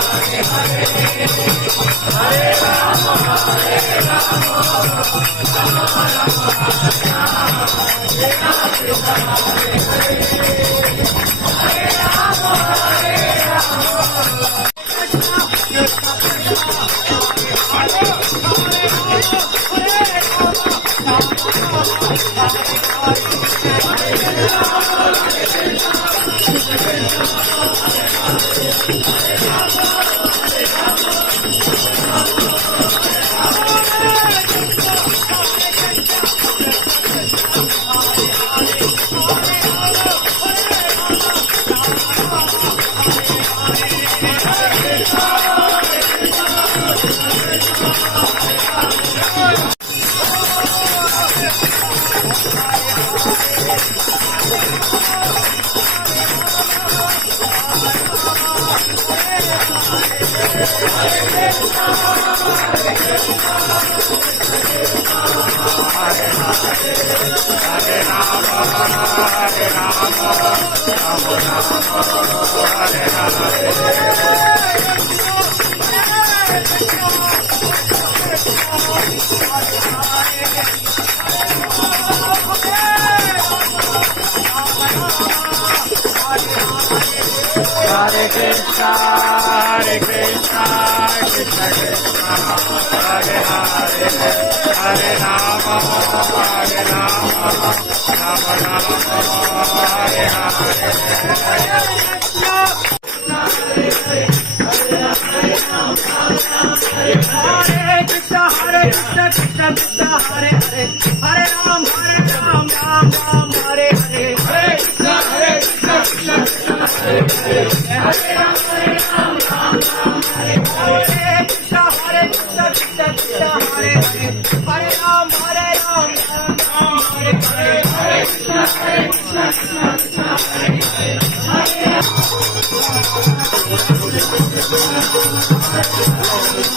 Hare Krishna, Krishna Krishna, Hare Hare, Hare Rama, Rama Rama, Hare Hare. Hare Krishna, Krishna Krishna, Hare Hare, Hare Ram, Ram Ram, Hare Hare. Hare Krishna, Krishna Krishna, Hare Hare, Hare Ram, Ram Ram, Hare Hare. Hare Krishna, Krishna Krishna, Hare Hare, Hare Ram, Ram Hare Hare. Hare Krishna, Krishna Krishna, Hare Hare, Hare Ram.